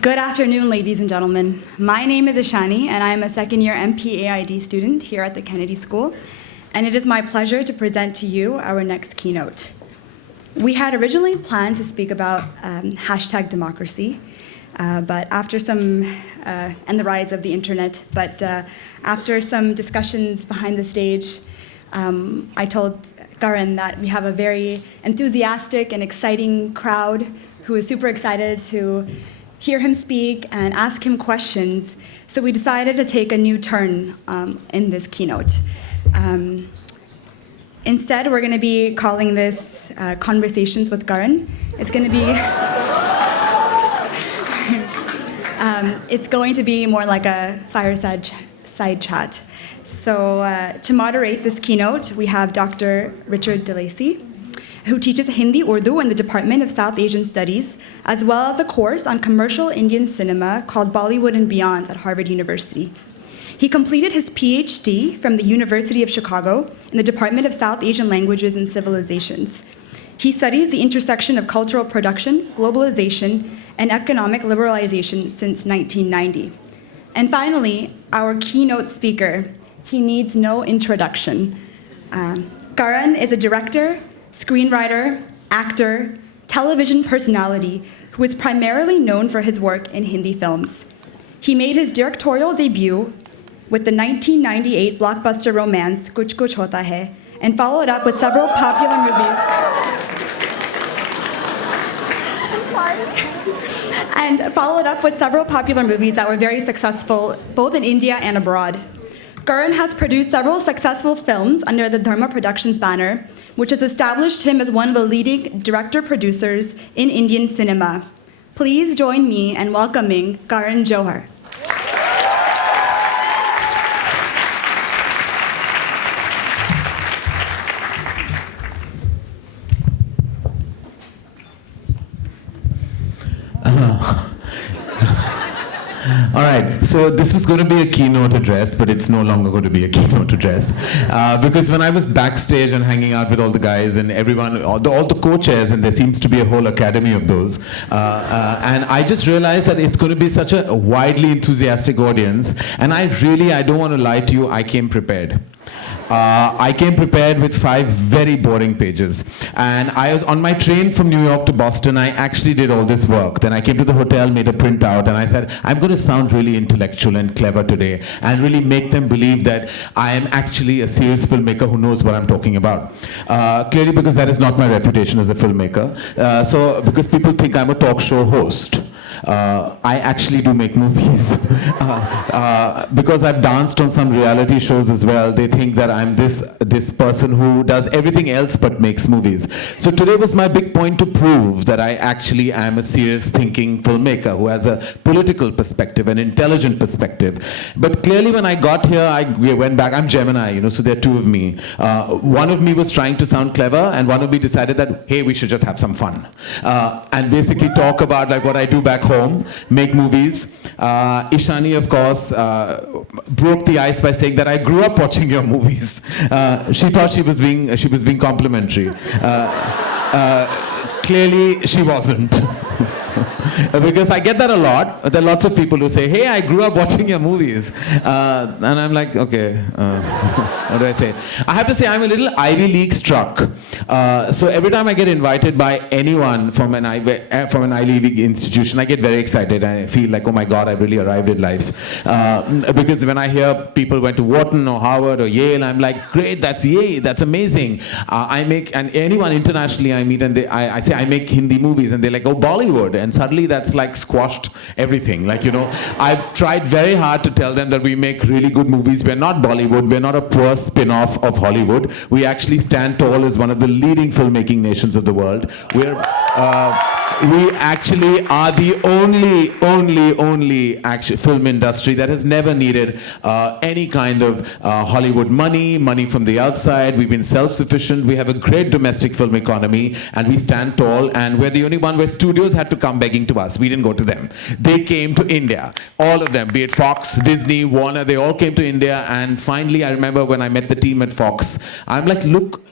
Good afternoon, ladies and gentlemen. My name is Ishani, and I am a second-year MPAID student here at the Kennedy School, and it is my pleasure to present to you our next keynote. We had originally planned to speak about hashtag democracy, but after some, and the rise of the internet, but after some discussions behind the stage, I told Karan that we have a very enthusiastic and exciting crowd who is super excited to hear him speak and ask him questions. So we decided to take a new turn in this keynote. Instead, we're going to be calling this Conversations with Karan. It's going to be it's going to be more like a fireside chat. So to moderate this keynote, we have Dr. Richard DeLacy, who teaches Hindi Urdu in the Department of South Asian Studies, as well as a course on commercial Indian cinema called Bollywood and Beyond at Harvard University. He completed his PhD from the University of Chicago in the Department of South Asian Languages and Civilizations. He studies the intersection of cultural production, globalization, and economic liberalization since 1990. And finally, our keynote speaker. He needs no introduction. Karan is a director, screenwriter, actor, television personality who is primarily known for his work in Hindi films. He made his directorial debut with the 1998 blockbuster romance Kuch Kuch Hota Hai and followed up with several popular movies. And followed up with several popular movies that were very successful both in India and abroad. Karan has produced several successful films under the Dharma Productions banner, which has established him as one of the leading director-producers in Indian cinema. Please join me in welcoming Karan Johar. All right, so this was going to be a keynote address, but it's no longer going to be a keynote address. Because when I was backstage and hanging out with all the guys and everyone, all the co-chairs, and there seems to be a whole academy of those, and I just realized that it's going to be such a widely enthusiastic audience, and I don't want to lie to you, I came prepared. I came prepared with 5 very boring pages. And I was on my train from New York to Boston, I actually did all this work. Then I came to the hotel, made a printout, and I said, I'm going to sound really intellectual and clever today and really make them believe that I am actually a serious filmmaker who knows what I'm talking about. Clearly because that is not my reputation as a filmmaker. So because people think I'm a talk show host. I actually do make movies. Because I've danced on some reality shows as well, they think that I'm this person who does everything else but makes movies. So today was my big point to prove that I actually am a serious thinking filmmaker who has a political perspective, an intelligent perspective. But clearly when I got here, I went back, I'm Gemini, so there are 2 of me. One of me was trying to sound clever, and one of me decided that, hey, we should just have some fun. And basically talk about like what I do back home, make movies. Ishani, of course, broke the ice by saying that I grew up watching your movies. She thought she was being complimentary. Clearly, she wasn't. Because I get that a lot. There are lots of people who say, hey, I grew up watching your movies. And I'm like, okay, what do I say? I have to say I'm a little Ivy League struck. So every time I get invited by anyone from an Ivy League institution, I get very excited. And I feel like, oh my God, I've really arrived in life. Because when I hear people went to Wharton or Harvard or Yale, I'm like, great, that's Yale, that's amazing. And anyone internationally I meet, and I say I make Hindi movies, and they're like, oh, Bollywood. And suddenly that's like squashed everything. Like, I've tried very hard to tell them that we make really good movies. We're not Bollywood. We're not a poor spin-off of Hollywood. We actually stand tall as one of the leading filmmaking nations of the world. We actually are the only actual film industry that has never needed any kind of Hollywood money from the outside. We've been self-sufficient. We have a great domestic film economy, and we stand tall. And we're the only one where studios had to come begging to us. We didn't go to them. They came to India. All of them, be it Fox, Disney, Warner, they all came to India. And finally, I remember when I met the team at Fox, I'm like, look,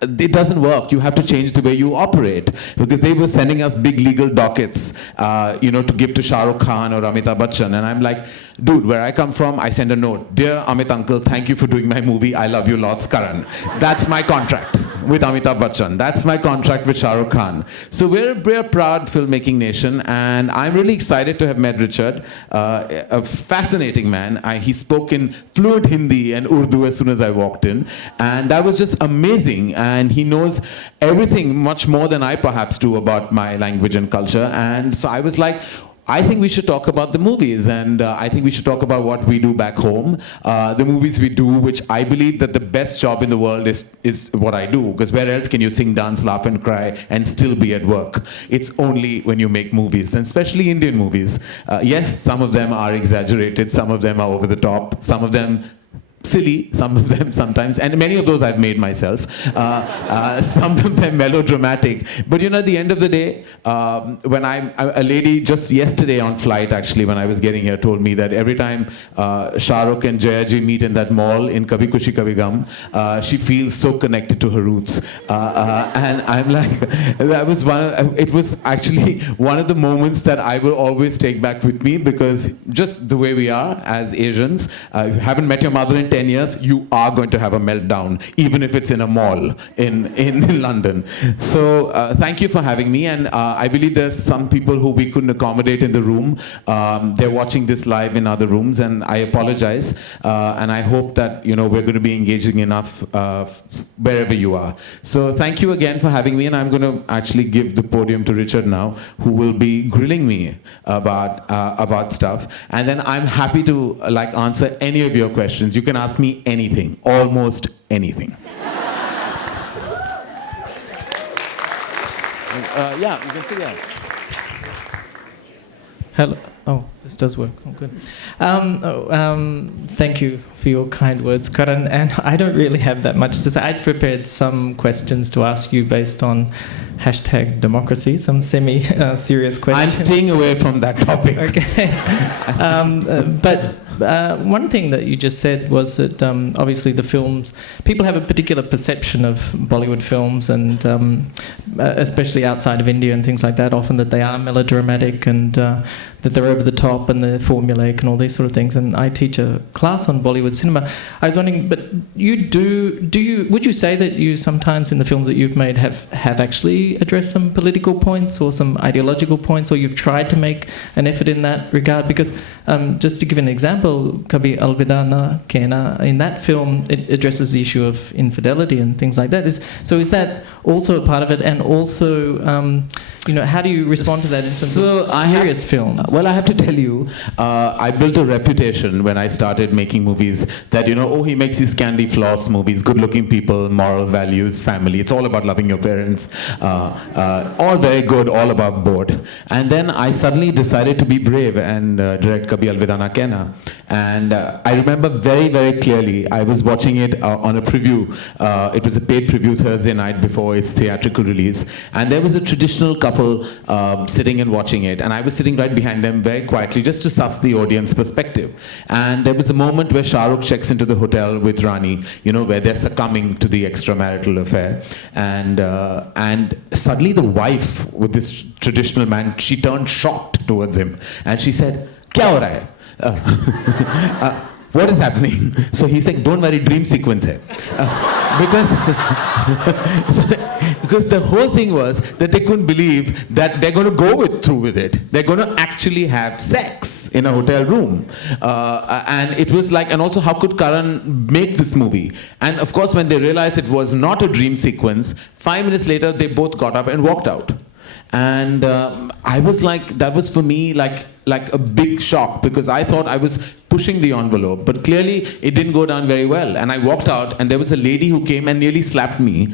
it doesn't work. You have to change the way you operate, because they were sending us big legal dockets, to give to Shah Rukh Khan or Amitabh Bachchan, and I'm like, dude, where I come from, I send a note, dear Amit uncle, thank you for doing my movie, I love you lots, Karan. That's my contract with Amitabh Bachchan. That's my contract with Shah Rukh Khan. So we're a proud filmmaking nation, and I'm really excited to have met Richard, a fascinating man. He spoke in fluent Hindi and Urdu as soon as I walked in, and that was just amazing. And he knows everything much more than I perhaps do about my language and culture. And so I was like, I think we should talk about the movies, and I think we should talk about what we do back home, the movies we do, which I believe that the best job in the world is what I do, because where else can you sing, dance, laugh and cry and still be at work? It's only when you make movies, and especially Indian movies. Yes, some of them are exaggerated, some of them are over the top, some of them silly, some of them sometimes, and many of those I've made myself. Some of them melodramatic. But at the end of the day, when a lady just yesterday on flight, actually, when I was getting here, told me that every time Shah Rukh and Jayaji meet in that mall in Kabhi Khushi Kabhie Gham, she feels so connected to her roots. And I'm like, it was actually one of the moments that I will always take back with me, because just the way we are as Asians, if you haven't met your mother in 10 years, you are going to have a meltdown, even if it's in a mall in London. So thank you for having me, and I believe there's some people who we couldn't accommodate in the room. They're watching this live in other rooms, and I apologize, and I hope that we're going to be engaging enough wherever you are. So thank you again for having me, and I'm going to actually give the podium to Richard now, who will be grilling me about stuff, and then I'm happy to answer any of your questions. You can ask me anything, almost anything. Yeah, you can see that. Hello. Oh, this does work. Oh, good. Thank you for your kind words, Karan. And I don't really have that much to say. I'd prepared some questions to ask you based on #democracy, some semi-serious questions. I'm staying away from that topic. Okay. But one thing that you just said was that obviously the films, people have a particular perception of Bollywood films, and especially outside of India and things like that, often that they are melodramatic and that they're over the top and they're formulaic and all these sort of things. And I teach a class on Bollywood cinema. I was wondering, but would you say that you sometimes in the films that you've made have actually addressed some political points or some ideological points, or you've tried to make an effort in that regard? Because just to give an example, Kabhi Alvida Naa Kehna, in that film, it addresses the issue of infidelity and things like that. So is that also a part of it? And also, how do you respond to that in terms of serious films? Well, I have to tell you, I built a reputation when I started making movies that, he makes these candy floss movies, good-looking people, moral values, family. It's all about loving your parents. All very good, all above board. And then I suddenly decided to be brave and direct Kabhi Alvida Naa Kehna. And I remember very, very clearly, I was watching it on a preview. It was a paid preview Thursday night before its theatrical release. And there was a traditional couple sitting and watching it. And I was sitting right behind them very quietly just to suss the audience perspective. And there was a moment where Shah Rukh checks into the hotel with Rani, where they're succumbing to the extramarital affair. And suddenly the wife with this traditional man, she turned shocked towards him. And she said, "Kya ho raha hai?" What is happening? So he's like, don't worry, dream sequence hai. Because the whole thing was that they couldn't believe that they're going to go through with it. They're going to actually have sex in a hotel room. And it was like, and also how could Karan make this movie? And of course, when they realized it was not a dream sequence, 5 minutes later, they both got up and walked out. And I was like, that was for me like a big shock, because I thought I was pushing the envelope, but clearly it didn't go down very well. And I walked out, and there was a lady who came and nearly slapped me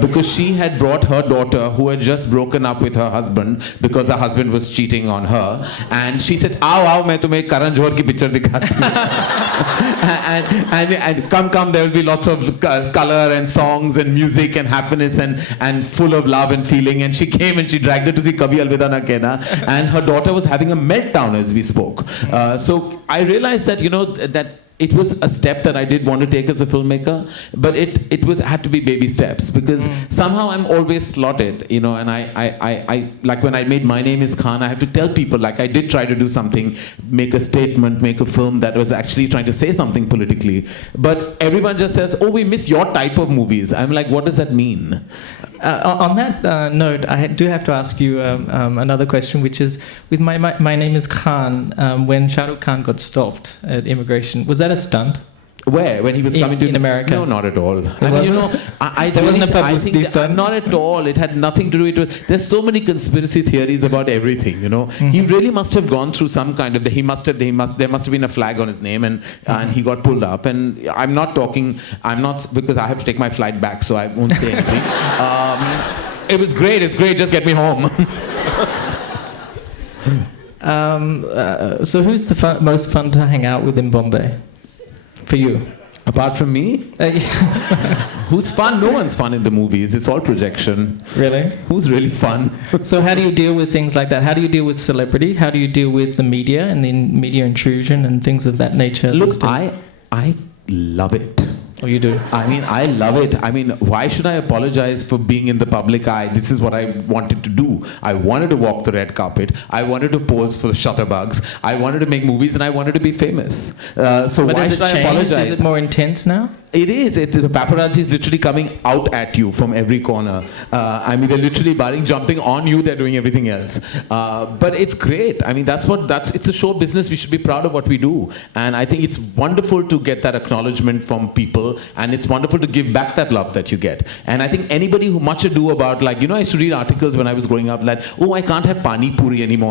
because she had brought her daughter, who had just broken up with her husband because her husband was cheating on her, and she said, "Aao, main tumhe Karan Johar ki picture dikhati hu." and come, there will be lots of color and songs and music and happiness and full of love and feeling. And she came and she dragged her to see Kabhi Alvida Naa Kehna, and her daughter was having a meltdown as we spoke. So I realized that, that it was a step that I did want to take as a filmmaker, but it had to be baby steps, because somehow I'm always slotted, you know, and I like when I made My Name is Khan, I had to tell people, like, I did try to do something, make a statement, make a film that was actually trying to say something politically, but everyone just says, oh, we miss your type of movies. I'm like, what does that mean? On that note, I do have to ask you another question, which is, with My Name is Khan, when Shah Rukh Khan got stopped at immigration, was that a stunt? Where? When he was coming to... In America? No, not at all. I mean, you know, there wasn't a publicity stunt? Not at all. It had nothing to do with it. There's so many conspiracy theories about everything, you know. He really must have gone through some kind of... There must have been a flag on his name, and he got pulled up. And because I have to take my flight back, so I won't say anything. It was great. It's great. Just get me home. So who's the most fun to hang out with in Bombay? For you? Apart from me? Who's fun? No one's fun in the movies. It's all projection. Really? Who's really fun? So how do you deal with things like that? How do you deal with celebrity? How do you deal with the media and the media intrusion and things of that nature? Look, I love it. Oh, you do? I mean, I love it. I mean, why should I apologize for being in the public eye? This is what I wanted to do. I wanted to walk the red carpet. I wanted to pose for the shutterbugs. I wanted to make movies, and I wanted to be famous. So but why should I apologize? Is it more intense now? It is. The paparazzi is literally coming out at you from every corner. I mean, they're literally jumping on you. They're doing everything else. But it's great. I mean, it's a show business. We should be proud of what we do. And I think it's wonderful to get that acknowledgement from people. And it's wonderful to give back that love that you get. And I think anybody who much ado about, like, you know, I used to read articles when I was growing up that, oh, I can't have pani puri anymore.